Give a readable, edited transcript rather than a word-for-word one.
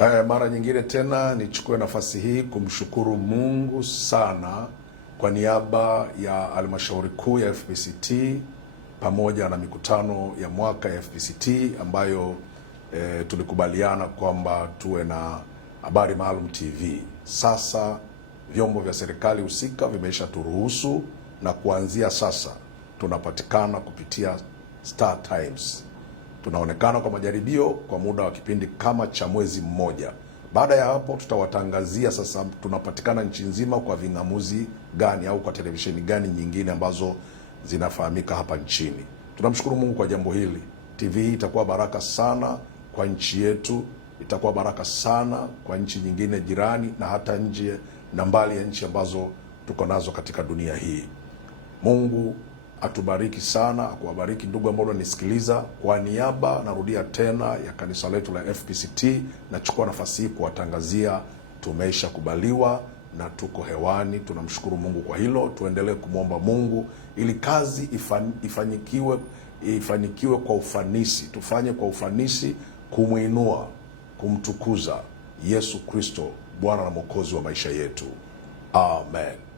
Mara nyingine tena nichukue nafasi hii kumshukuru Mungu sana kwa niaba ya halmashauri kuu ya FPCT pamoja na mikutano ya mwaka ya FPCT ambayo tulikubaliana kwamba tuwe na Habari Maalum TV. Sasa vyombo vya serikali husika vimeisha turuhusu, na kuanzia sasa tunapatikana kupitia Star Times. Tunaonekana kwa majaribio kwa muda wa kipindi kama cha mwezi mmoja. Baada ya hapo tutawatangazia sasa tunapatikana nchi nzima kwa ving'amuzi gani au kwa televisheni gani nyingine ambazo zinafahamika hapa nchini. Tunamshukuru Mungu kwa jambo hili. TV hii itakuwa baraka sana kwa nchi yetu, itakuwa baraka sana kwa nchi nyingine jirani na hata nje na mbali ya nchi ambazo tuko nazo katika dunia hii. Mungu atubariki sana, akuwabariki ndugu ambao unanisikiliza. Kwa niaba, narudia tena, ya kanisa letu la FPCT, nachukua nafasi hii kuwatangazia tumeisha kubaliwa na tuko hewani. Tunamshukuru Mungu kwa hilo. Tuendelee kumwomba Mungu ili kazi ifanikiwe kwa ufanisi. Tufanye kwa ufanisi kumuinua, kumtukuza Yesu Kristo, Bwana na Mwokozi wa maisha yetu. Amen.